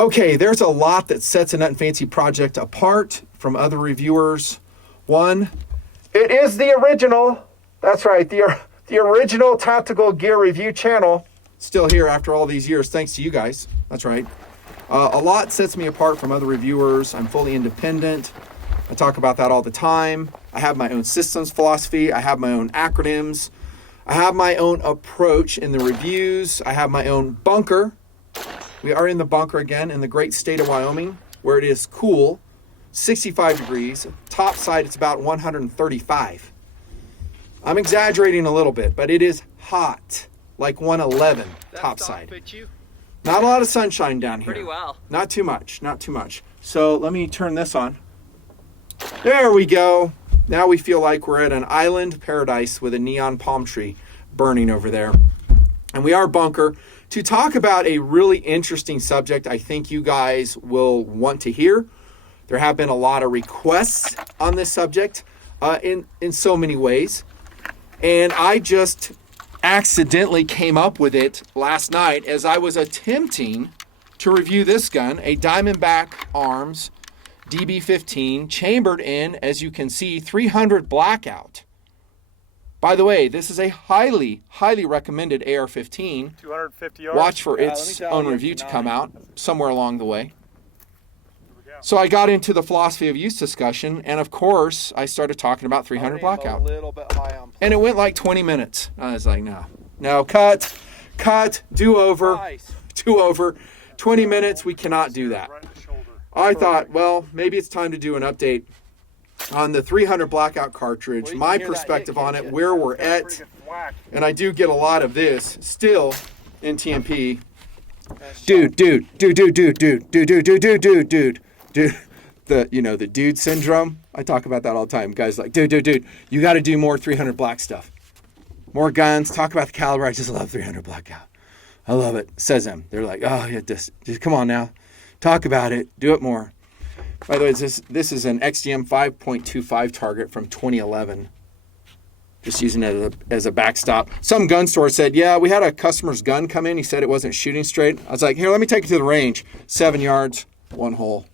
Okay, there's a lot that sets a Nut and Fancy project apart from other reviewers. One, it is the original. That's right, the original tactical gear review channel. Still here after all these years, thanks to you guys. That's right. A lot sets me apart from other reviewers. I'm fully independent. I talk about that all the time. I have my own systems philosophy. I have my own acronyms. I have my own approach in the reviews. I have my own bunker. We are in the bunker again in the great state of Wyoming, where it is cool, 65 degrees. Top side, it's about 135. I'm exaggerating a little bit, but it is hot, like 111 top side. Not a lot of sunshine down here. Pretty well. Not too much, not too much. So let me turn this on. There we go. Now we feel like we're at an island paradise with a neon palm tree burning over there. And we are bunker to talk about a really interesting subject I think you guys will want to hear. There have been a lot of requests on this subject in so many ways. And I just accidentally came up with it last night as I was attempting to review this gun, a Diamondback Arms DB15, chambered in, as you can see, 300 Blackout. By the way, this is a highly, highly recommended AR-15. 250 yards. Watch for its own review to come out somewhere along the way. So I got into the philosophy of use discussion, and of course, I started talking about 300 Blackout. And it went like 20 minutes. I was like, no, cut, do over, 20 minutes, we cannot do that. I thought, well, maybe it's time to do an update on the 300 Blackout cartridge, my perspective on it, where we're at, and I do get a lot of this still in TMP. Dude, the dude syndrome. I talk about that all the time. Guys like, dude, you got to do more 300 Black stuff. More guns, talk about the caliber. I just love 300 Blackout. I love it. Says them. They're like, oh, yeah, just come on now. Talk about it. Do it more. By the way, this is an XDM 5.25 target from 2011. Just using it as a backstop. Some gun store said, yeah, we had a customer's gun come in. He said it wasn't shooting straight. I was like, here, let me take you to the range. 7 yards, 1 hole.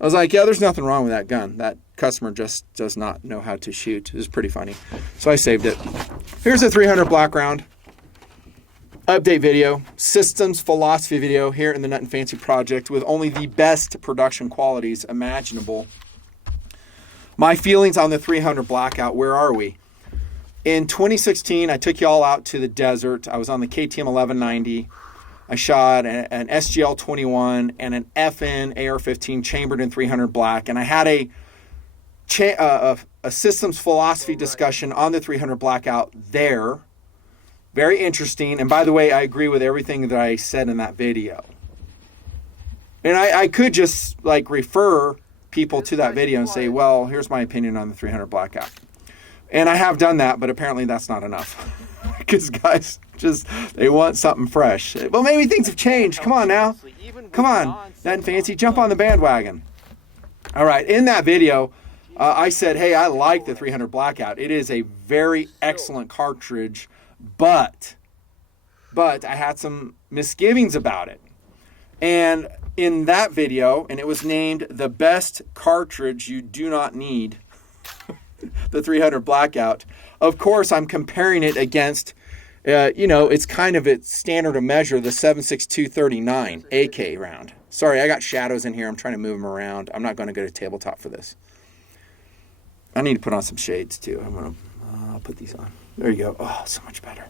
I was like, yeah, there's nothing wrong with that gun. That customer just does not know how to shoot. It was pretty funny. So I saved it. Here's a 300 Black round. Update video, systems philosophy video here in the Nut and Fancy project with only the best production qualities imaginable. My feelings on the 300 Blackout, where are we? In 2016, I took you all out to the desert. I was on the KTM 1190. I shot an SGL 21 and an FN AR-15 chambered in 300 Black, and I had a systems philosophy discussion on the 300 Blackout there. Very interesting. And by the way, I agree with everything that I said in that video. And I could just like refer people to that video and say, well, here's my opinion on the 300 Blackout. And I have done that, but apparently that's not enough. Because guys they want something fresh. Well, maybe things have changed. Come on now. Come on, Nut and Fancy, jump on the bandwagon. All right, in that video, I said, hey, I like the 300 Blackout. It is a very excellent cartridge. But I had some misgivings about it. And in that video, and it was named the best cartridge you do not need, the 300 Blackout. Of course, I'm comparing it against, it's kind of its standard of measure, the 7.6239 AK round. Sorry, I got shadows in here. I'm trying to move them around. I'm not going to go to tabletop for this. I need to put on some shades too. I'll put these on. There you go. Oh, so much better.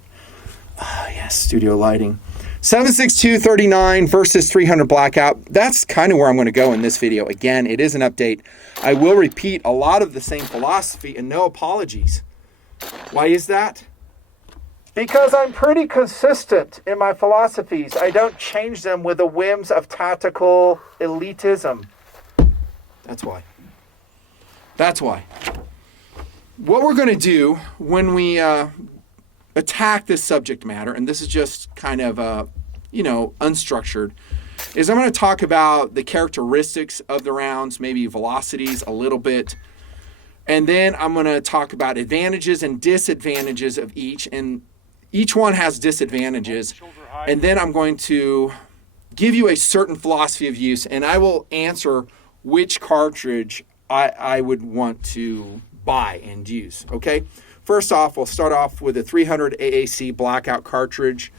Oh, yes, studio lighting. 7.6239 versus 300 Blackout. That's kind of where I'm going to go in this video. Again, it is an update. I will repeat a lot of the same philosophy and no apologies. Why is that? Because I'm pretty consistent in my philosophies. I don't change them with the whims of tactical elitism. That's why. What we're going to do when we attack this subject matter, and this is just kind of, unstructured, is I'm going to talk about the characteristics of the rounds, maybe velocities a little bit, and then I'm going to talk about advantages and disadvantages of each, and each one has disadvantages, and then I'm going to give you a certain philosophy of use, and I will answer which cartridge I would want to buy and use, okay? First off, we'll start off with a 300 AAC Blackout cartridge,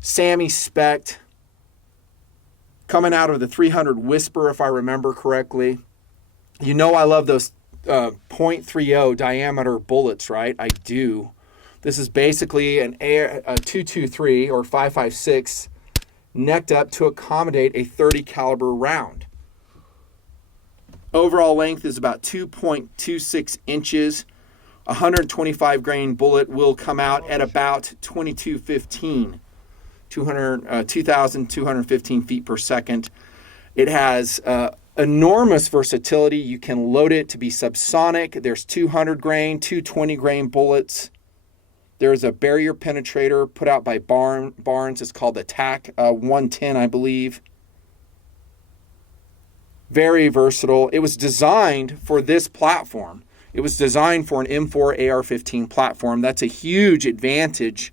SAMI spec, coming out of the 300 Whisper, if I remember correctly. You know I love those .30 diameter bullets, right? I do. This is basically a 223 or 5.56 necked up to accommodate a 30 caliber round. Overall length is about 2.26 inches. 125 grain bullet will come out at about 2215, 2,215 feet per second. It has enormous versatility. You can load it to be subsonic. There's 200 grain, 220 grain bullets. There's a barrier penetrator put out by Barnes. It's called the TAC 110, I believe. Very versatile. It was designed for this platform. It was designed for an M4 AR-15 platform. That's a huge advantage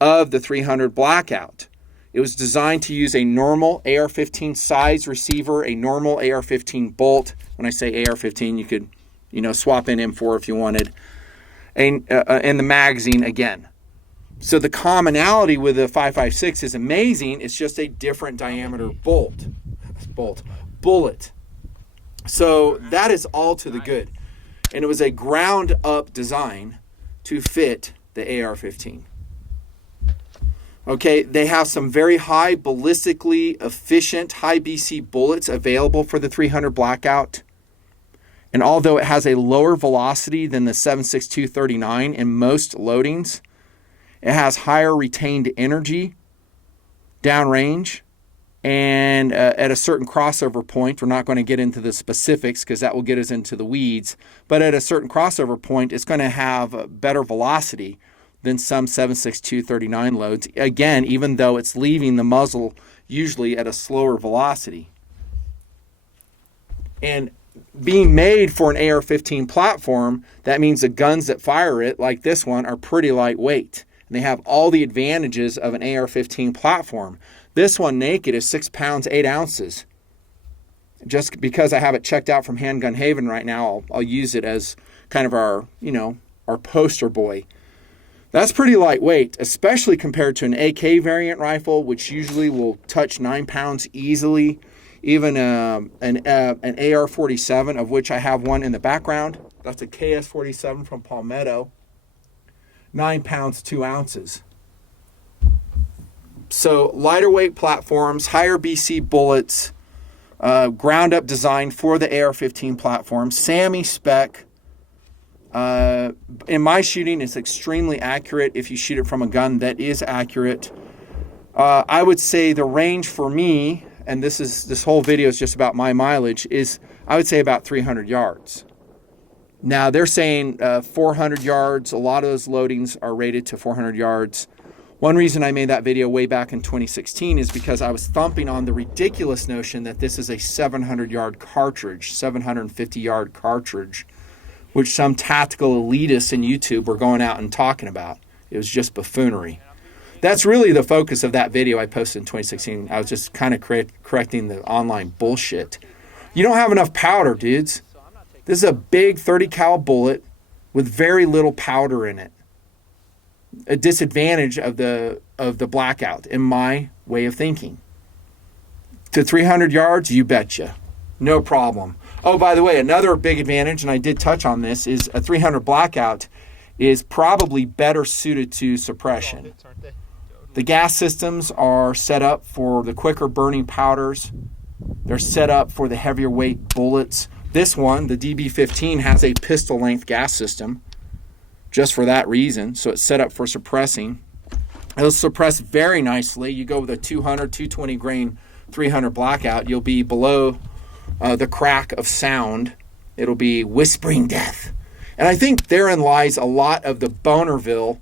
of the 300 Blackout. It was designed to use a normal AR-15 size receiver, a normal AR-15 bolt. When I say AR-15, you could, swap in M4 if you wanted. And the magazine again. So the commonality with the 5.56 is amazing. It's just a different diameter bullet. So that is all to the good. And it was a ground up design to fit the AR-15. Okay, they have some very high ballistically efficient high BC bullets available for the 300 Blackout. And although it has a lower velocity than the 7.62 in most loadings, it has higher retained energy downrange. And at a certain crossover point, we're not going to get into the specifics because that will get us into the weeds, but at a certain crossover point, it's going to have better velocity than some 7.62 loads. Again, even though it's leaving the muzzle usually at a slower velocity. And being made for an AR-15 platform, that means the guns that fire it, like this one, are pretty lightweight. And they have all the advantages of an AR-15 platform. This one naked is 6 pounds, 8 ounces. Just because I have it checked out from Handgun Haven right now, I'll use it as kind of our poster boy. That's pretty lightweight, especially compared to an AK variant rifle, which usually will touch 9 pounds easily. Even an AR-47, of which I have one in the background. That's a KS-47 from Palmetto. 9 pounds, 2 ounces. So lighter weight platforms, higher BC bullets, ground up design for the AR-15 platform, SAMI spec. In my shooting, it's extremely accurate if you shoot it from a gun that is accurate. I would say the range for me, and this whole video is just about my mileage, is I would say about 300 yards. Now they're saying 400 yards. A lot of those loadings are rated to 400 yards. One reason I made that video way back in 2016 is because I was thumping on the ridiculous notion that this is a 700-yard cartridge, 750-yard cartridge, which some tactical elitists in YouTube were going out and talking about. It was just buffoonery. That's really the focus of that video I posted in 2016. I was just kind of correcting the online bullshit. You don't have enough powder, dudes. This is a big 30 cal bullet with very little powder in it. A disadvantage of the Blackout, in my way of thinking. To 300 yards, you betcha. No problem. Oh, by the way, another big advantage, and I did touch on this, is a 300 Blackout is probably better suited to suppression. The gas systems are set up for the quicker burning powders. They're set up for the heavier weight bullets. This one, the DB15, has a pistol length gas system just for that reason. So it's set up for suppressing. It'll suppress very nicely. You go with a 200, 220 grain 300 Blackout, you'll be below the crack of sound. It'll be whispering death. And I think therein lies a lot of the Bonerville,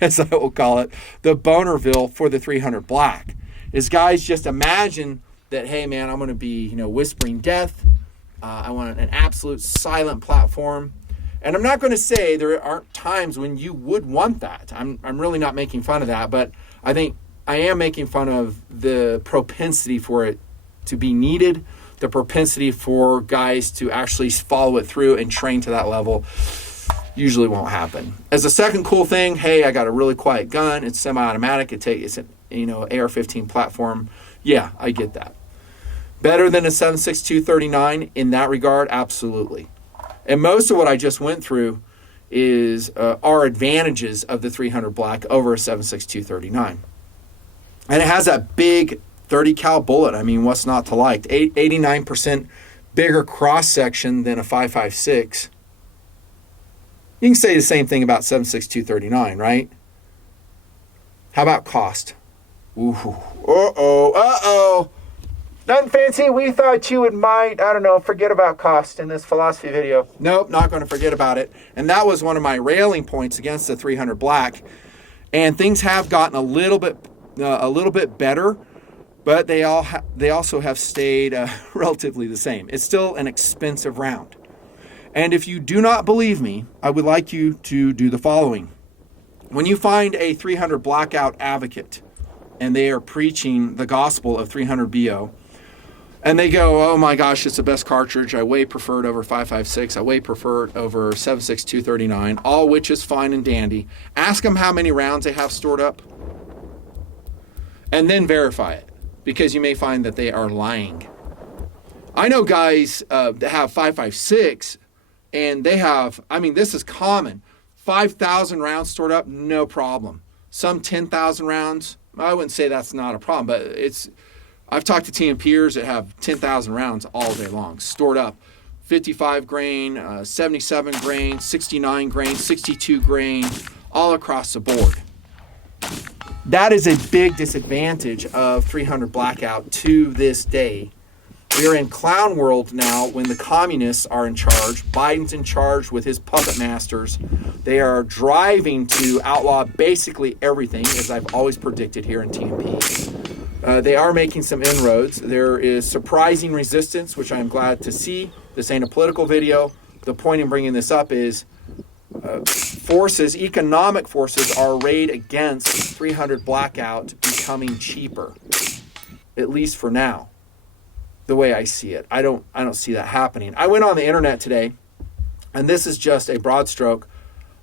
as I will call it, the Bonerville for the 300 Black. Is guys just imagine that, hey man, I'm going to be, whispering death. I want an absolute silent platform. And I'm not going to say there aren't times when you would want that. I'm really not making fun of that, but I think I am making fun of the propensity for it to be needed, the propensity for guys to actually follow it through and train to that level. Usually won't happen. As a second cool thing, hey, I got a really quiet gun. It's semi-automatic. It's an AR-15 platform. Yeah, I get that. Better than a 7.62 in that regard, absolutely. And most of what I just went through is are advantages of the 300 Black over a 7.62 and it has that big 30 cal bullet. I mean, what's not to like? 89% bigger cross section than a 5.56. You can say the same thing about 7.62 right? How about cost? Ooh, uh-oh. Nothing fancy. We thought you might, forget about cost in this philosophy video. Nope, not going to forget about it. And that was one of my railing points against the 300 Black. And things have gotten a little bit better, but they also have stayed relatively the same. It's still an expensive round. And if you do not believe me, I would like you to do the following. When you find a 300 Blackout advocate and they are preaching the gospel of 300 BO, and they go, oh my gosh, it's the best cartridge. I way prefer it over 5.56. I way prefer it over 7.62 all which is fine and dandy. Ask them how many rounds they have stored up, and then verify it, because you may find that they are lying. I know guys that have 5.56, and they have, this is common, 5,000 rounds stored up, no problem. Some 10,000 rounds, I wouldn't say that's not a problem, but I've talked to team peers that have 10,000 rounds all day long, stored up. 55 grain, 77 grain, 69 grain, 62 grain, all across the board. That is a big disadvantage of 300 Blackout to this day. We are in clown world now when the communists are in charge. Biden's in charge with his puppet masters. They are driving to outlaw basically everything, as I've always predicted here in TMP. They are making some inroads. There is surprising resistance, which I am glad to see. This ain't a political video. The point in bringing this up is economic forces are arrayed against 300 Blackout becoming cheaper, at least for now, the way I see it. I don't see that happening. I went on the internet today, and this is just a broad stroke.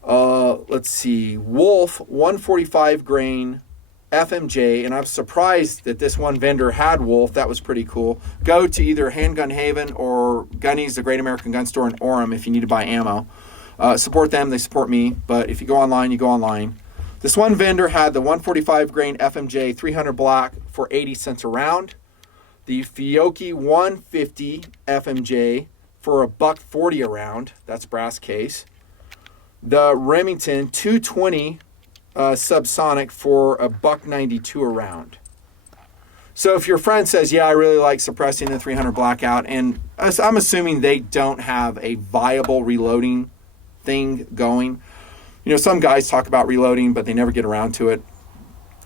Let's see, Wolf 145 grain FMJ, and I'm surprised that this one vendor had Wolf. That was pretty cool. Go to either Handgun Haven or Gunny's, the Great American Gun Store in Orem, if you need to buy ammo. Support them, they support me, but if you go online, you go online. This one vendor had the 145 grain FMJ 300 Black for 80 cents a round. The Fiocchi 150 FMJ for $1.40 a round. That's brass case. The Remington 220 subsonic for $1.92 a round. So if your friend says, yeah, I really like suppressing the 300 Blackout, and I'm assuming they don't have a viable reloading thing going. Some guys talk about reloading, but they never get around to it.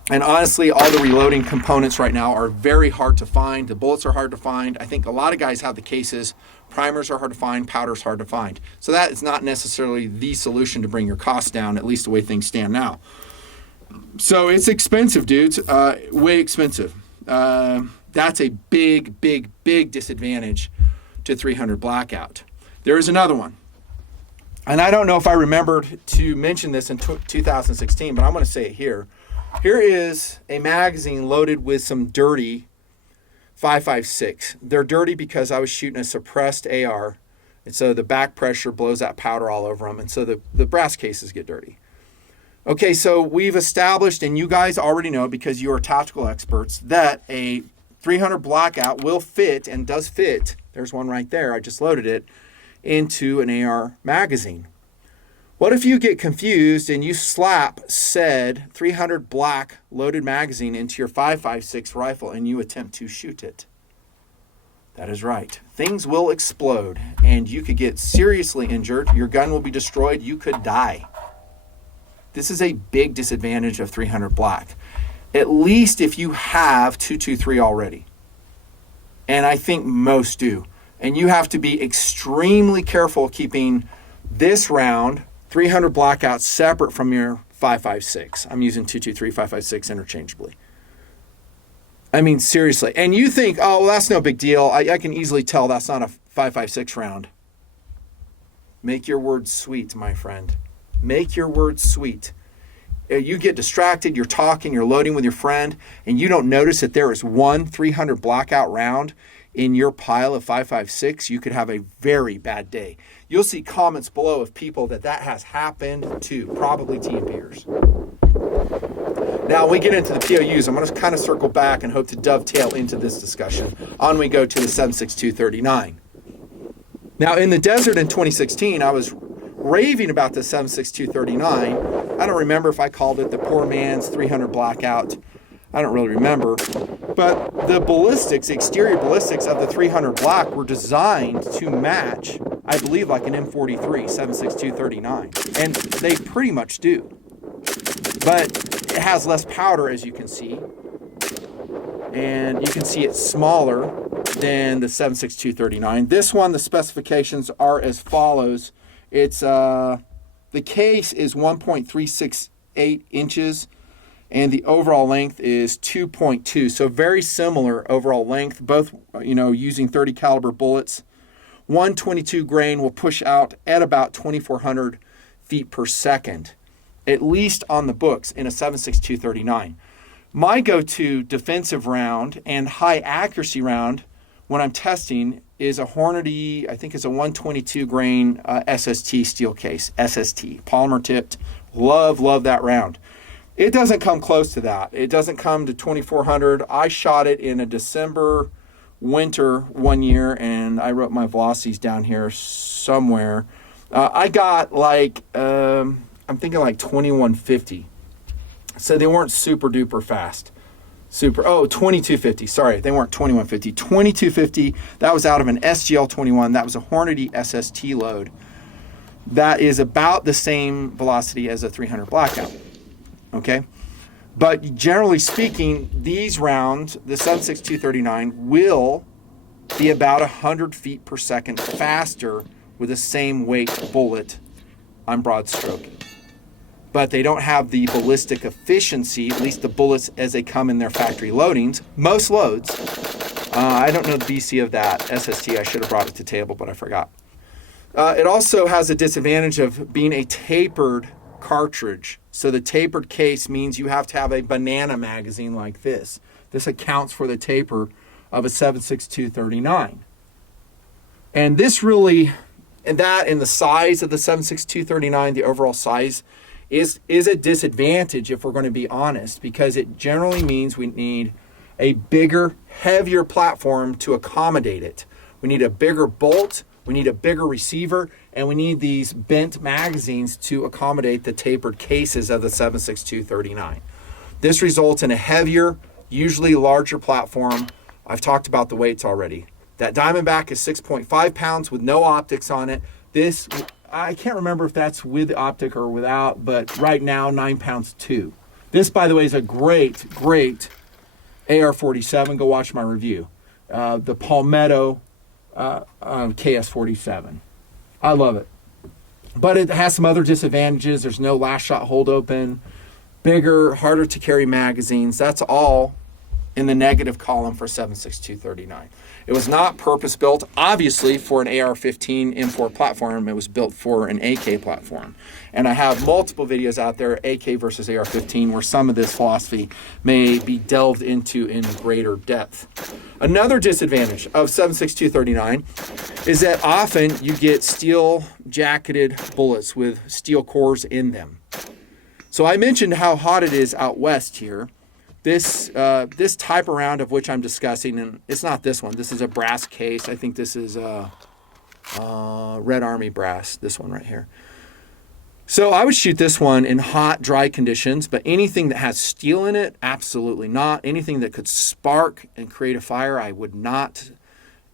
And honestly, all the reloading components right now are very hard to find. The bullets are hard to find. I think a lot of guys have the cases. Primers are hard to find. Powder's hard to find. So that is not necessarily the solution to bring your costs down, at least the way things stand now. So it's expensive, dudes. Way expensive. That's a big, big, big disadvantage to 300 Blackout. There is another one. And I don't know if I remembered to mention this in 2016, but I'm going to say it here. Here is a magazine loaded with some dirty 5.56. They're dirty because I was shooting a suppressed AR, and so the back pressure blows that powder all over them, and so the brass cases get dirty. Okay, so we've established, and you guys already know because you are tactical experts, that a 300 Blackout will fit, and does fit, there's one right there, I just loaded it, into an AR magazine. What if you get confused and you slap said 300 Black loaded magazine into your 5.56 rifle and you attempt to shoot it? That is right. Things will explode and you could get seriously injured. Your gun will be destroyed. You could die. This is a big disadvantage of 300 Black. At least if you have 223 already. And I think most do. And you have to be extremely careful keeping this round 300 Blackout separate from your 5.56. I'm using 223, 5.56 interchangeably. I mean, seriously. And you think, oh, well, that's no big deal. I can easily tell that's not a 5.56 round. Make your words sweet, my friend. Make your words sweet. You get distracted, you're talking, you're loading with your friend, and you don't notice that there is one 300 Blackout round in your pile of 5.56, you could have a very bad day. You'll see comments below of people that has happened to, probably team peers. Now we get into the POUs. I'm going to kind of circle back and hope to dovetail into this discussion. On we go to the 7.6239. Now in the desert in 2016, I was raving about the 7.6239. I don't remember if I called it the poor man's 300 Blackout. I don't really remember. But the ballistics, the exterior ballistics of the 300 Black were designed to match, I believe, like an M43 7.6239. And they pretty much do. But it has less powder, as you can see. And you can see it's smaller than the 7.6239. This one, the specifications are as follows. It's the case is 1.368 inches, and the overall length is 2.2. So very similar overall length, both using 30 caliber bullets. 122 grain will push out at about 2,400 feet per second, at least on the books in a 7.6239. My go-to defensive round and high accuracy round when I'm testing is a Hornady, I think it's a 122 grain SST steel case, SST, polymer tipped. Love that round. It doesn't come close to that. It doesn't come to 2,400. I shot it in a December winter one year, and I wrote my velocities down here somewhere. I got like, I'm thinking like 2150. So they weren't super duper fast. 2250. Sorry, they weren't 2150. 2250. That was out of an SGL 21. That was a Hornady SST load. That is about the same velocity as a 300 Blackout. Okay? But generally speaking, these rounds, the 7.6239, will be about 100 feet per second faster with the same weight bullet on broad stroke. But they don't have the ballistic efficiency, at least the bullets as they come in their factory loadings. Most loads. I don't know the BC of that SST. I should have brought it to table, but I forgot. It also has a disadvantage of being a tapered cartridge. So the tapered case means you have to have a banana magazine like this. This accounts for the taper of a 7.6239. And this really, and the size of the 7.6239, the overall size, is a disadvantage if we're going to be honest, because it generally means we need a bigger, heavier platform to accommodate it. We need a bigger bolt, we need a bigger receiver, and we need these bent magazines to accommodate the tapered cases of the 7.6239. This results in a heavier, usually larger platform. I've talked about the weights already. That Diamondback is 6.5 pounds with no optics on it. This, I can't remember if that's with optic or without, but right now 9 pounds too. This, by the way, is a great AR-47. Go watch my review. The Palmetto KS-47. I love it. But it has some other disadvantages. There's no last shot hold open, bigger, harder to carry magazines. That's all in the negative column for 7.6239. It was not purpose-built, obviously, for an AR-15 M4 platform. It was built for an AK platform. And I have multiple videos out there, AK versus AR-15, where some of this philosophy may be delved into in greater depth. Another disadvantage of 7.6239 is that often you get steel-jacketed bullets with steel cores in them. So I mentioned how hot it is out west here. This type of round of which I'm discussing, and it's not this one. This is a brass case. I think this is Red Army brass, this one right here. So I would shoot this one in hot, dry conditions, but anything that has steel in it, absolutely not. Anything that could spark and create a fire, I would not.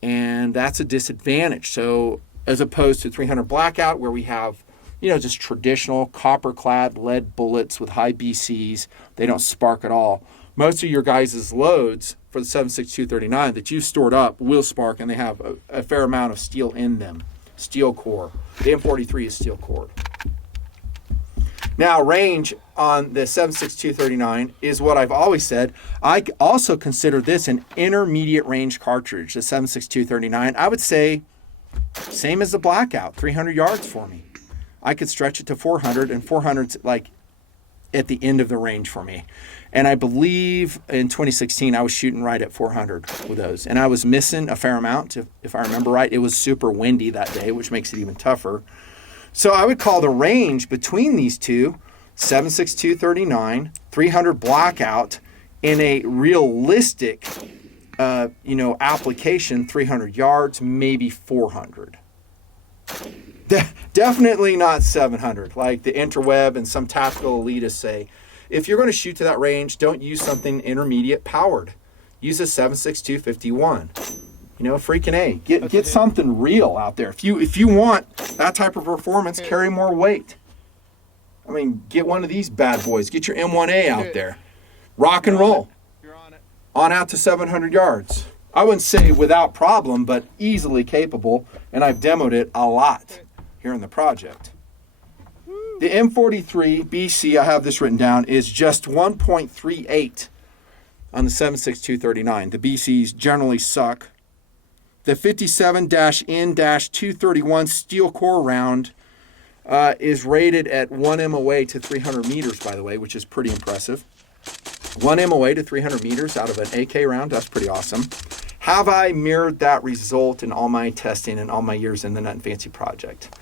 And that's a disadvantage. So as opposed to 300 Blackout, where we have just traditional copper-clad lead bullets with high BCs, they don't spark at all. Most of your guys' loads for the 7.6239 that you've stored up will spark, and they have a fair amount of steel in them, steel core. The M43 is steel cored. Now, range on the 7.6239 is what I've always said. I also consider this an intermediate range cartridge, the 7.6239. I would say same as the Blackout, 300 yards for me. I could stretch it to 400, and 400's like at the end of the range for me. And I believe in 2016, I was shooting right at 400 with those. And I was missing a fair amount, if I remember right. It was super windy that day, which makes it even tougher. So I would call the range between these two, 7.6239, 300 Blackout, in a realistic, application, 300 yards, maybe 400. Definitely not 700, like the interweb and some tactical elitists say. If you're going to shoot to that range, don't use something intermediate powered. Use a 7.6251. Freaking A. Get something real out there. If you want that type of performance, carry more weight. I mean, get one of these bad boys. Get your M1A out there. Rock and roll. You're on it. On out to 700 yards. I wouldn't say without problem, but easily capable, and I've demoed it a lot here in the project. The M43 BC, I have this written down, is just 1.38 on the 7.6239. The BCs generally suck. The 57-N-231 steel core round is rated at 1 MOA to 300 meters, by the way, which is pretty impressive. 1 MOA to 300 meters out of an AK round, that's pretty awesome. Have I mirrored that result in all my testing and all my years in the Nut and Fancy project?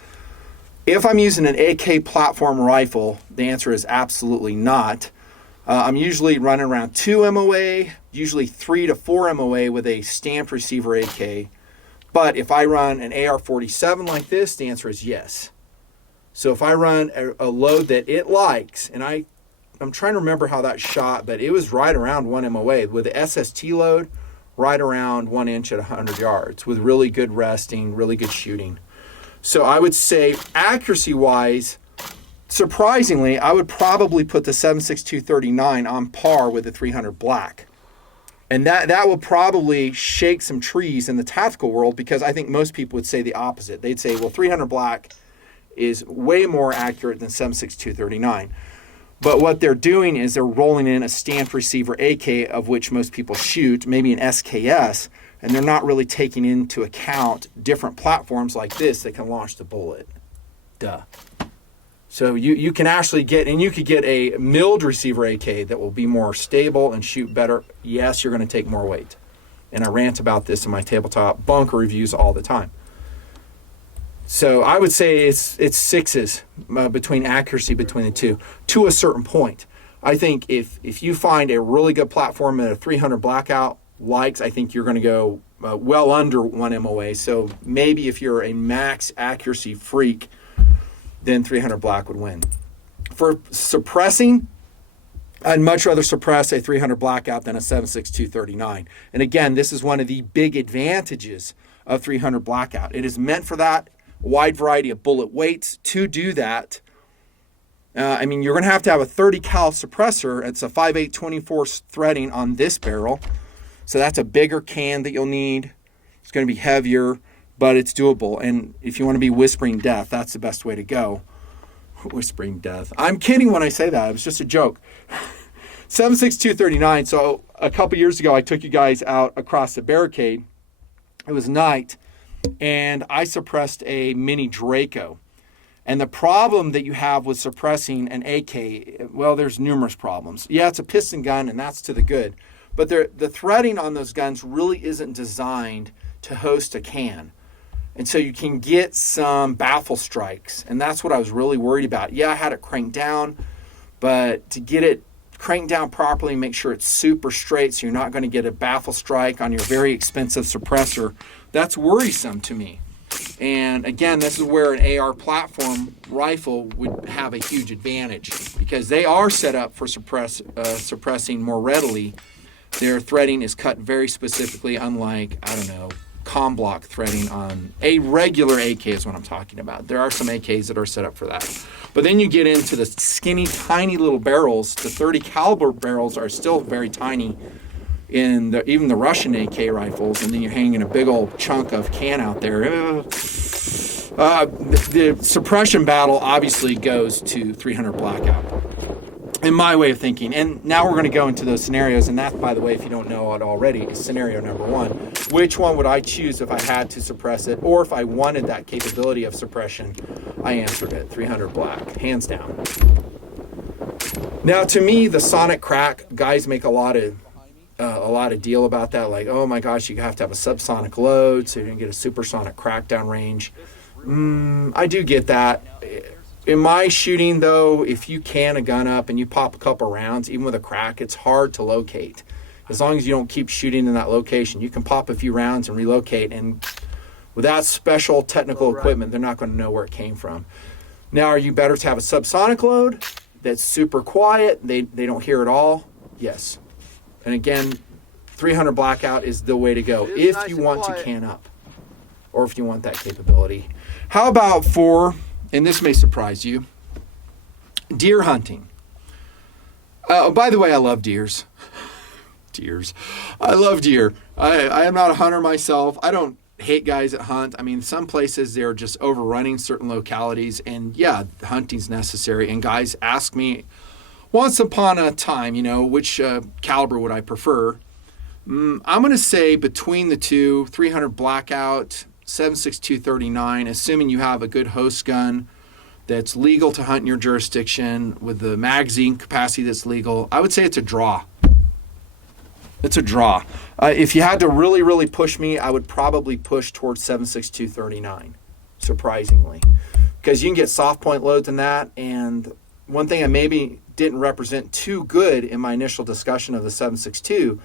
If I'm using an AK platform rifle, the answer is absolutely not. I'm usually running around 2 MOA, usually 3 to 4 MOA with a stamped receiver AK. But if I run an AR-47 like this, the answer is yes. So if I run a load that it likes, and I'm trying to remember how that shot, but it was right around 1 MOA. With the SST load, right around 1 inch at 100 yards with really good resting, really good shooting. So I would say accuracy-wise, surprisingly, I would probably put the 7.6239 on par with the 300 Black. And that will probably shake some trees in the tactical world, because I think most people would say the opposite. They'd say, well, 300 Black is way more accurate than 7.6239. But what they're doing is they're rolling in a stamped receiver AK, of which most people shoot, maybe an SKS, and they're not really taking into account different platforms like this that can launch the bullet. Duh. So you can actually get, and you could get a milled receiver AK that will be more stable and shoot better. Yes, you're going to take more weight. And I rant about this in my tabletop bunker reviews all the time. So I would say it's sixes between accuracy between the two to a certain point. I think if you find a really good platform that a 300 Blackout likes, I think you're going to go well under 1 MOA. So maybe if you're a max accuracy freak, then 300 Black would win. For suppressing, I'd much rather suppress a 300 Blackout than a 7.6239. And again, this is one of the big advantages of 300 Blackout. It is meant for that wide variety of bullet weights to do that. You're going to have a 30 cal suppressor. It's a 5.8 24 threading on this barrel. So that's a bigger can that you'll need. It's going to be heavier, but it's doable. And if you want to be whispering death, that's the best way to go. Whispering death. I'm kidding when I say that. It was just a joke. 7.6239. So a couple years ago, I took you guys out across the barricade. It was night, and I suppressed a mini Draco. And the problem that you have with suppressing an AK, well, there's numerous problems. Yeah, it's a piston gun, and that's to the good. But the threading on those guns really isn't designed to host a can. And so you can get some baffle strikes. And that's what I was really worried about. Yeah, I had it cranked down, but to get it cranked down properly, make sure it's super straight so you're not going to get a baffle strike on your very expensive suppressor, that's worrisome to me. And again, this is where an AR platform rifle would have a huge advantage, because they are set up for suppressing more readily. Their threading is cut very specifically, unlike, com block threading on a regular AK is what I'm talking about. There are some AKs that are set up for that. But then you get into the skinny, tiny little barrels. The 30 caliber barrels are still very tiny in even the Russian AK rifles, and then you're hanging a big old chunk of can out there. The suppression battle obviously goes to 300 Blackout, in my way of thinking. And now we're going to go into those scenarios, and that, by the way, if you don't know it already, is scenario number 1. Which one would I choose if I had to suppress it, or if I wanted that capability of suppression? I answered it, 300 Black, hands down. Now, to me, the sonic crack, guys make a lot of deal about that, like, oh my gosh, you have to have a subsonic load so you can get a supersonic crackdown range. I do get that. In my shooting, though, if you can a gun up and you pop a couple rounds, even with a crack, it's hard to locate. As long as you don't keep shooting in that location, you can pop a few rounds and relocate, and without special technical equipment, they're not going to know where it came from. Now, are you better to have a subsonic load that's super quiet, they don't hear it all? Yes. And again, 300 Blackout is the way to go if you want to can up, or if you want that capability. How about for, and this may surprise you, deer hunting? By the way, I love deers. I love deer. I am not a hunter myself. I don't hate guys that hunt. I mean, some places they're just overrunning certain localities, and yeah, hunting's necessary. And guys ask me once upon a time, which caliber would I prefer? I'm going to say between the two, 300 Blackout, 7.62 assuming you have a good host gun that's legal to hunt in your jurisdiction with the magazine capacity that's legal. I would say it's a draw. It's a draw. If you had to really, really push me, I would probably push towards 7.62, surprisingly. Because you can get soft point loads in that. And one thing I maybe didn't represent too good in my initial discussion of the 7.62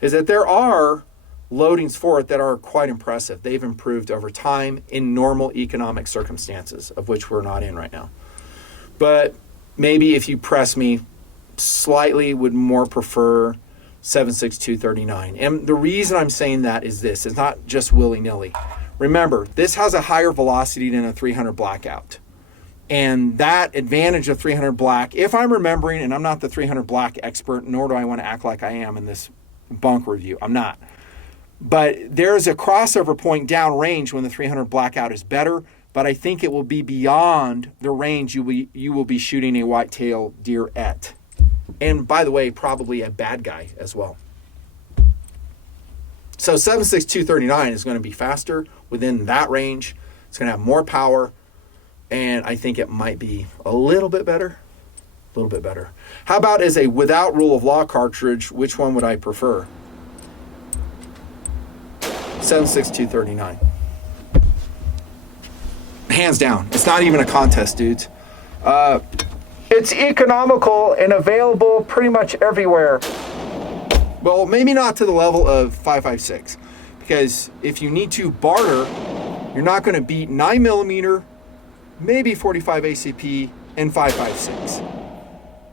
is that there are loadings for it that are quite impressive. They've improved over time in normal economic circumstances, of which we're not in right now. But maybe if you press me slightly, would more prefer 7.62 And the reason I'm saying that is this. It's not just willy-nilly. Remember, this has a higher velocity than a 300 Blackout. And that advantage of 300 Black, if I'm remembering, and I'm not the 300 Black expert, nor do I want to act like I am in this bunk review. I'm not. But there's a crossover point downrange when the 300 Blackout is better, but I think it will be beyond the range you will be shooting a whitetail deer at. And by the way, probably a bad guy as well. So 7.62 is going to be faster within that range. It's going to have more power, and I think it might be a little bit better. A little bit better. How about as a without rule of law cartridge, which one would I prefer? 7.62 Hands down. It's not even a contest, dudes. It's economical and available pretty much everywhere. Well, maybe not to the level of 5.56, because if you need to barter, you're not going to beat 9mm, maybe 45 ACP, and 5.56.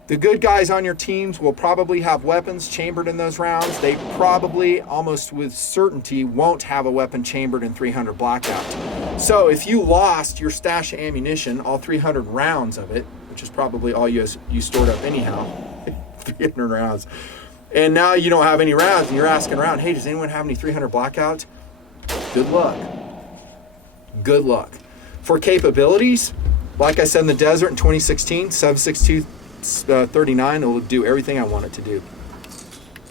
The good guys on your teams will probably have weapons chambered in those rounds. They probably, almost with certainty, won't have a weapon chambered in 300 Blackout. So if you lost your stash of ammunition, all 300 rounds of it, which is probably all you stored up anyhow, 300 rounds, and now you don't have any rounds, and you're asking around, hey, does anyone have any 300 Blackouts? Good luck. Good luck. For capabilities, like I said in the desert in 2016, 7.62 39, it'll do everything I want it to do.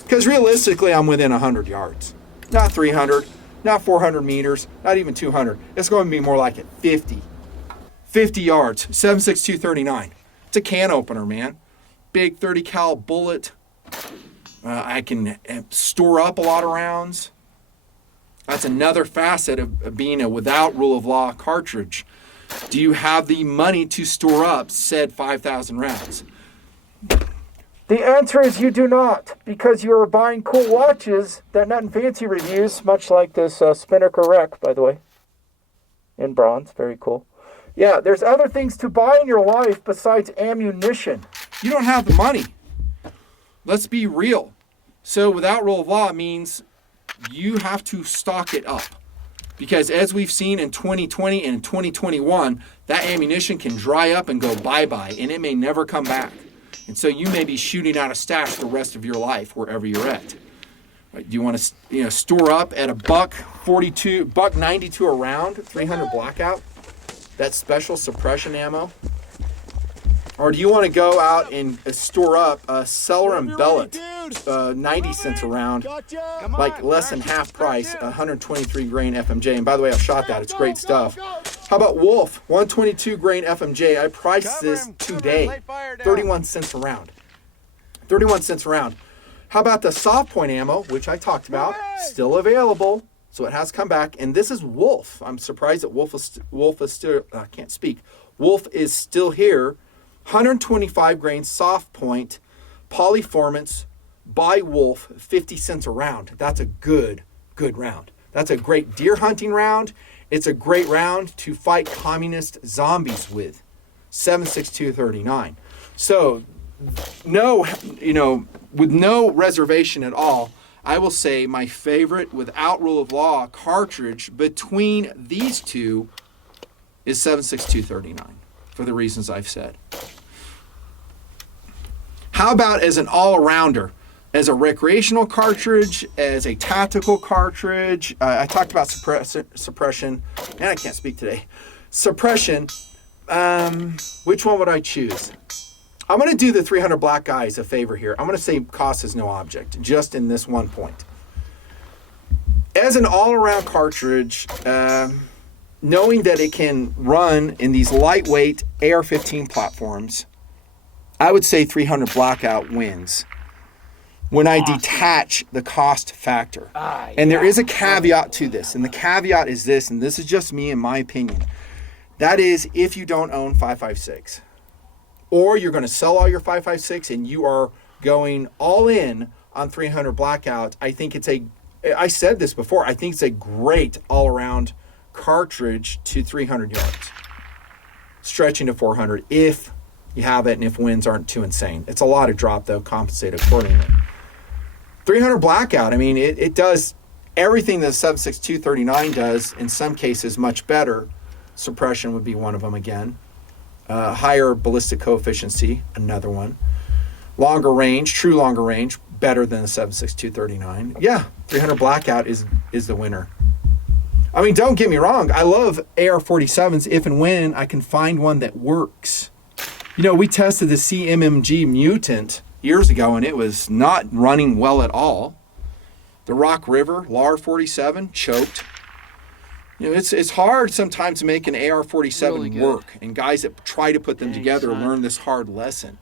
Because realistically, I'm within 100 yards. Not 300, not 400 meters, not even 200. It's going to be more like at 50. 50 yards, 7.62 39. It's a can opener, man. Big 30 cal bullet. I can store up a lot of rounds. That's another facet of being a without rule of law cartridge. Do you have the money to store up said 5,000 rounds? The answer is you do not, because you are buying cool watches that Nothing Fancy reviews, much like this Spinnaker Rec, by the way, in bronze. Very cool. Yeah, there's other things to buy in your life besides ammunition. You don't have the money. Let's be real. So without rule of law means you have to stock it up. Because as we've seen in 2020 and 2021, that ammunition can dry up and go bye-bye, and it may never come back. And so you may be shooting out of stash the rest of your life, wherever you're at. Right? Do you want to store up at $1.42, $1.92 a round, 300 Blackout? that special suppression ammo? Or do you want to go out and store up a Cellar and Bellet, 90 cents a round, like less than half price, 123 grain FMJ. And by the way, I've shot that. It's great stuff. How about Wolf, 122 grain FMJ? I priced this today, 31 cents a round. 31 cents a round. How about the soft point ammo, which I talked about, still available. So it has come back. And this is Wolf. I'm surprised that Wolf is still, I can't speak. Wolf is still here. 125 grain soft point polyformance by Wolf, 50 cents a round. That's a good round. That's a great deer hunting round. It's a great round to fight communist zombies with. 7.6239. So no, with no reservation at all, I will say my favorite without rule of law cartridge between these two is 7.6239 for the reasons I've said. How about as an all-arounder? As a recreational cartridge, as a tactical cartridge? I talked about suppression, and I can't speak today. Suppression, which one would I choose? I'm going to do the 300 Black Guys a favor here. I'm going to say cost is no object, just in this one point. As an all-around cartridge, knowing that it can run in these lightweight AR-15 platforms, I would say 300 Blackout wins when I detach the cost factor. And there is a caveat to this, and the caveat is this, and this is just me in my opinion. That is if you don't own 5.56, or you're going to sell all your 5.56 and you are going all in on 300 Blackout. I said this before, I think it's a great all-around cartridge to 300 yards, stretching to 400 if you have it and if winds aren't too insane. It's a lot of drop, though, compensate accordingly. 300 Blackout, I mean, it does everything that 7.6239 does, in some cases much better. Suppression would be one of them again. Higher ballistic coefficient, another one. Longer range, true longer range, better than the 7.6239. Yeah, 300 Blackout is the winner. I mean, don't get me wrong. I love AR-47s if and when I can find one that works. We tested the CMMG Mutant years ago, and it was not running well at all. The Rock River, LAR-47, choked. It's hard sometimes to make an AR-47 really work, and guys that try to put them together learn this hard lesson.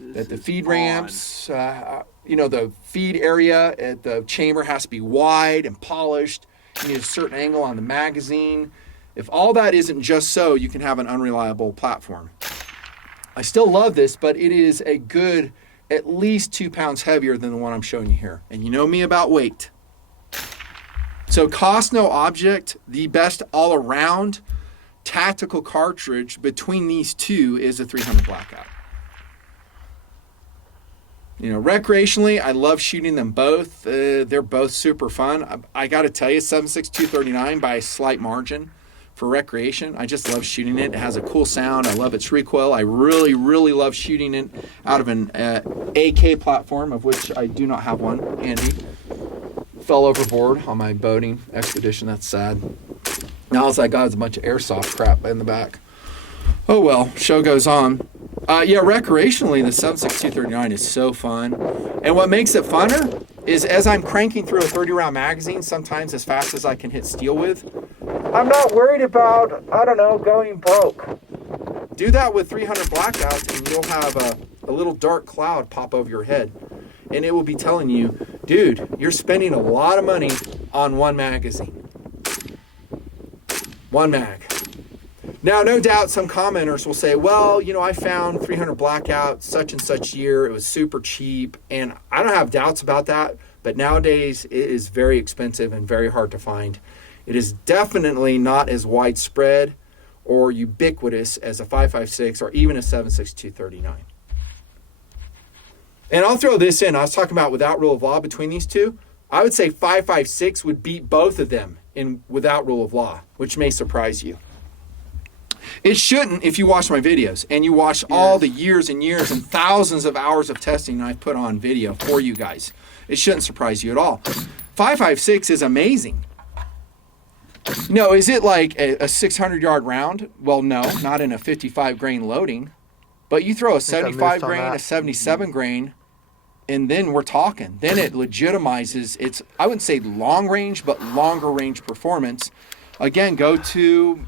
That the feed ramps, the feed area at the chamber has to be wide and polished. You need a certain angle on the magazine. If all that isn't just so, you can have an unreliable platform. I still love this, but it is a good, at least 2 pounds heavier than the one I'm showing you here. And you know me about weight. So cost no object, the best all-around tactical cartridge between these two is a 300 Blackout. Recreationally, I love shooting them both. They're both super fun. I got to tell you, 7.6239 by a slight margin. For recreation, I just love shooting it. It has a cool sound. I love its recoil. I really, really love shooting it out of an AK platform, of which I do not have one handy. Fell overboard on my boating expedition. That's sad. Now all I got is a bunch of airsoft crap in the back. Oh well, show goes on. Recreationally, the 7.6239 is so fun. And what makes it funner is as I'm cranking through a 30-round magazine, sometimes as fast as I can hit steel with, I'm not worried about, going broke. Do that with 300 Blackouts and you'll have a little dark cloud pop over your head. And it will be telling you, dude, you're spending a lot of money on one magazine. One mag. Now, no doubt some commenters will say, well, I found 300 Blackout such and such year. It was super cheap. And I don't have doubts about that. But nowadays, it is very expensive and very hard to find. It is definitely not as widespread or ubiquitous as a 5.56 or even a 7.6239. And I'll throw this in. I was talking about without rule of law between these two. I would say 5.56 would beat both of them in without rule of law, which may surprise you. It shouldn't if you watch my videos and you watch all the years and years and thousands of hours of testing I've put on video for you guys. It shouldn't surprise you at all. 5.56 is amazing. No, is it like a 600-yard round? Well, no, not in a 55 grain loading. But you throw a 75 grain, a 77 grain, and then we're talking. Then it legitimizes its, I wouldn't say long range, but longer range performance. Again, go to,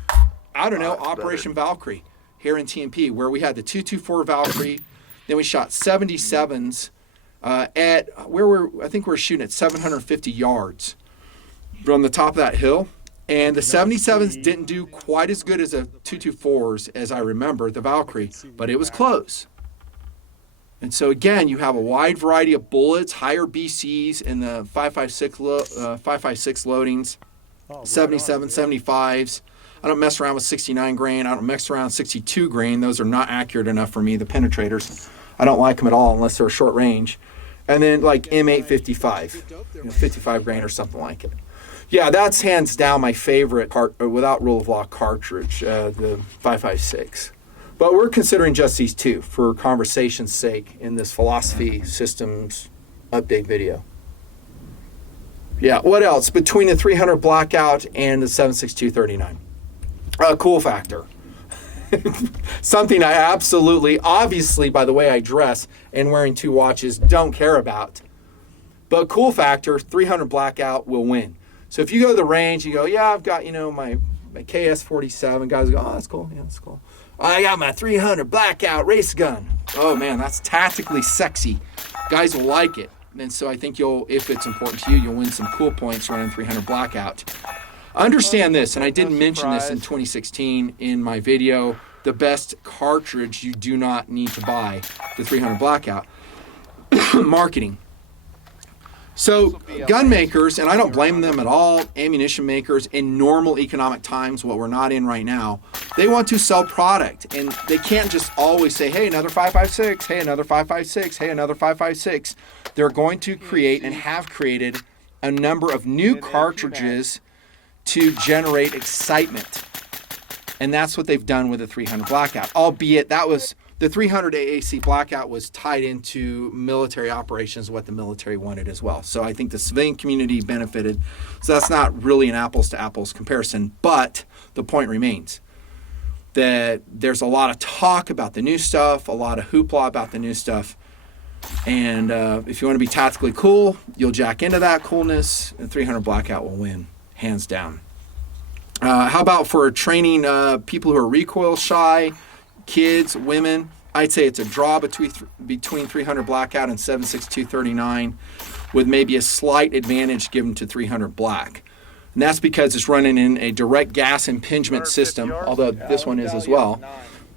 I don't know, Operation Valkyrie here in TMP, where we had the 224 Valkyrie. Then we shot 77s at, I think we were shooting at 750 yards from the top of that hill. And the 77s didn't do quite as good as the 224s as I remember, the Valkyrie, but it was close. And so again, you have a wide variety of bullets, higher BCs in the 5.56 loadings, 77, 75s. I don't mess around with 69 grain. I don't mess around with 62 grain. Those are not accurate enough for me, the penetrators. I don't like them at all unless they're short range. And then like M855, 55 grain or something like it. Yeah, that's hands down my favorite without rule of law cartridge, the 5.56. But we're considering just these two for conversation's sake in this philosophy systems update video. Yeah, what else? Between the 300 Blackout and the 7.6239. Cool factor. Something I absolutely, obviously, by the way I dress and wearing two watches, don't care about. But cool factor, 300 Blackout will win. So if you go to the range, you go, yeah, I've got, my KS-47. Guys go, oh, that's cool. Yeah, that's cool. I got my 300 Blackout race gun. Oh, man, that's tactically sexy. Guys will like it. And so I think if it's important to you, you'll win some cool points running 300 Blackout. Understand this, and I didn't mention this in 2016 in my video, the best cartridge you do not need to buy, the 300 Blackout. Marketing. So gun makers, and I don't blame them at all, ammunition makers in normal economic times, what we're not in right now, they want to sell product. And they can't just always say, hey, another 5.56, hey, another 5.56, hey, another 5.56. They're going to create and have created a number of new cartridges to generate excitement. And that's what they've done with the 300 Blackout, albeit that was the 300 AAC Blackout was tied into military operations, what the military wanted as well. So I think the civilian community benefited. So that's not really an apples to apples comparison, but the point remains that there's a lot of talk about the new stuff, a lot of hoopla about the new stuff. And if you want to be tactically cool, you'll jack into that coolness, and 300 Blackout will win, hands down. How about for training people who are recoil shy, kids, women? I'd say it's a draw between 300 Blackout and 7.6239 with maybe a slight advantage given to 300 Black. And that's because it's running in a direct gas impingement system, although this one is as well.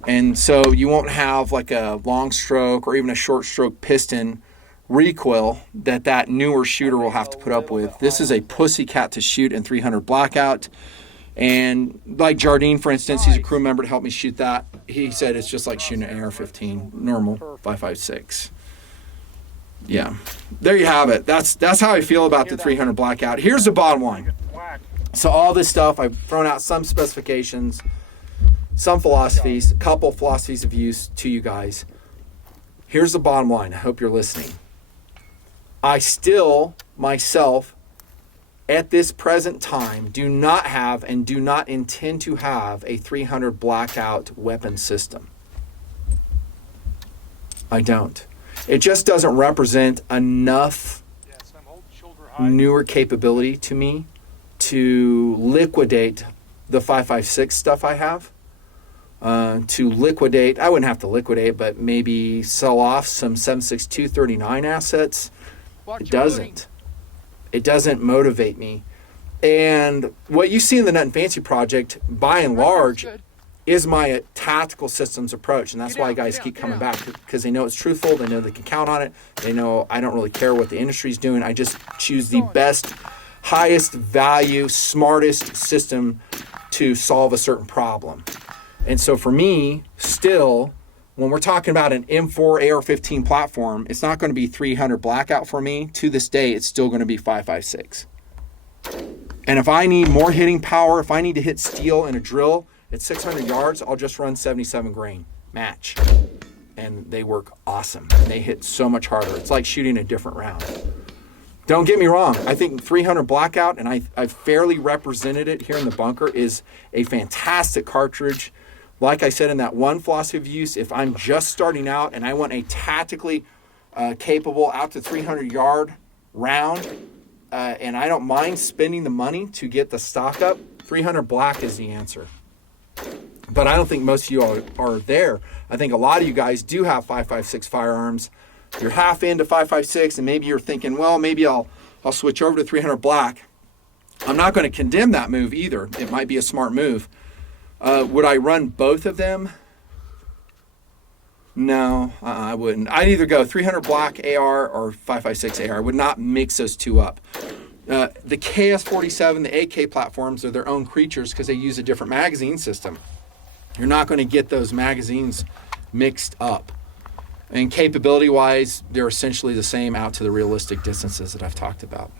And so you won't have like a long stroke or even a short stroke piston recoil that newer shooter will have to put up with. This is a pussycat to shoot in 300 Blackout. And like Jardine, for instance, he's a crew member to help me shoot that. He said it's just like shooting an AR-15, normal 5.56. Yeah, there you have it. That's how I feel about the 300 Blackout. Here's the bottom line. So all this stuff, I've thrown out some specifications, some philosophies, a couple philosophies of use to you guys. Here's the bottom line. I hope you're listening. I still, myself, at this present time, do not have and do not intend to have a 300 Blackout weapon system. I don't. It just doesn't represent enough newer capability to me to liquidate the 5.56 stuff I have. To liquidate, I wouldn't have to liquidate, but maybe sell off some 7.6239 assets. It doesn't. It doesn't motivate me. And what you see in the Nut and Fancy project, by and large, is my tactical systems approach. And that's why guys keep coming back, because they know it's truthful. They know they can count on it. They know I don't really care what the industry's doing. I just choose the best, highest value, smartest system to solve a certain problem. And so for me, still, when we're talking about an M4 AR-15 platform, it's not going to be 300 Blackout for me. To this day, it's still going to be 5.56. And if I need more hitting power, if I need to hit steel in a drill at 600 yards, I'll just run 77 grain match. And they work awesome. And they hit so much harder. It's like shooting a different round. Don't get me wrong. I think 300 Blackout, and I've fairly represented it here in the bunker, is a fantastic cartridge. Like I said, in that one philosophy of use, if I'm just starting out and I want a tactically capable out to 300 yard round, and I don't mind spending the money to get the stock up, 300 Black is the answer. But I don't think most of you are there. I think a lot of you guys do have 5.56 firearms. You're half into 5.56, and maybe you're thinking, well, maybe I'll switch over to 300 Black. I'm not going to condemn that move either. It might be a smart move. Would I run both of them? No, I wouldn't. I'd either go 300 Black AR or 5.56 AR. I would not mix those two up. The KS-47, the AK platforms are their own creatures because they use a different magazine system. You're not going to get those magazines mixed up. And capability-wise, they're essentially the same out to the realistic distances that I've talked about.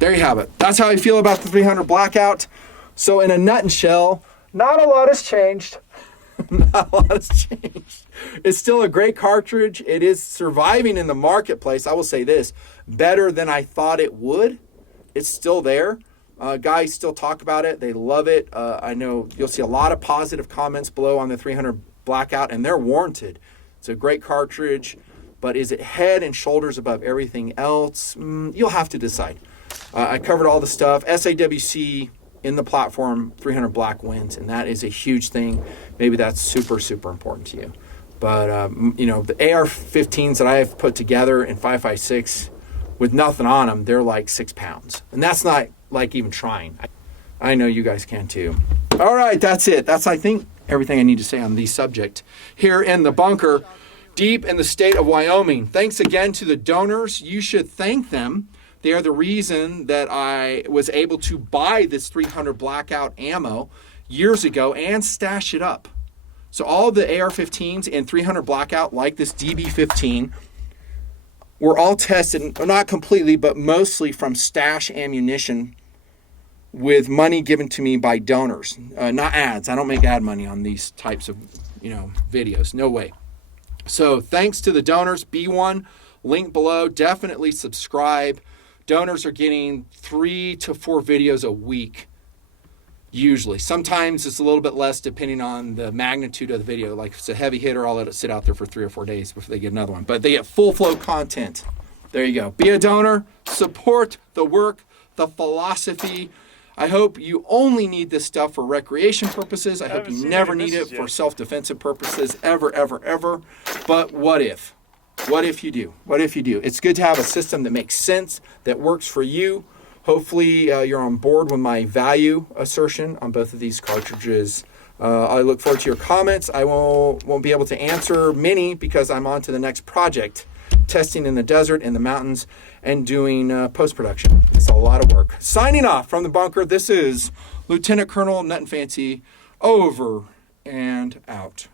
There you have it. That's how I feel about the 300 Blackout. So in a nutshell, not a lot has changed. Not a lot has changed. It's still a great cartridge. It is surviving in the marketplace. I will say this, better than I thought it would. It's still there. Guys still talk about it. They love it. I know you'll see a lot of positive comments below on the 300 Blackout, and they're warranted. It's a great cartridge, but is it head and shoulders above everything else? You'll have to decide. I covered all the stuff. SAWC in the platform, 300 Black wins, and that is a huge thing. Maybe that's super, super important to you. But, you know, the AR-15s that I have put together in 5.56 with nothing on them, they're like 6 pounds. And that's not like even trying. I know you guys can too. All right, that's it. That's, I think, everything I need to say on the subject here in the bunker, deep in the state of Wyoming. Thanks again to the donors. You should thank them. They are the reason that I was able to buy this 300 Blackout ammo years ago and stash it up. So all the AR-15s and 300 Blackout, like this DB-15, were all tested, not completely, but mostly from stash ammunition with money given to me by donors, not ads. I don't make ad money on these types of, videos. No way. So thanks to the donors. Be one. Link below. Definitely subscribe. Donors are getting 3 to 4 videos a week, usually. Sometimes it's a little bit less depending on the magnitude of the video. Like if it's a heavy hitter, I'll let it sit out there for 3 or 4 days before they get another one. But they get full flow content. There you go. Be a donor. Support the work, the philosophy. I hope you only need this stuff for recreation purposes. I hope you never need it for self-defensive purposes, ever, ever, ever. But what if? What if you do? What if you do? It's good to have a system that makes sense, that works for you. Hopefully you're on board with my value assertion on both of these cartridges. I look forward to your comments. I won't be able to answer many because I'm on to the next project, testing in the desert, in the mountains, and doing post-production. It's a lot of work. Signing off from the bunker, this is Lieutenant Colonel Nut and Fancy, over and out.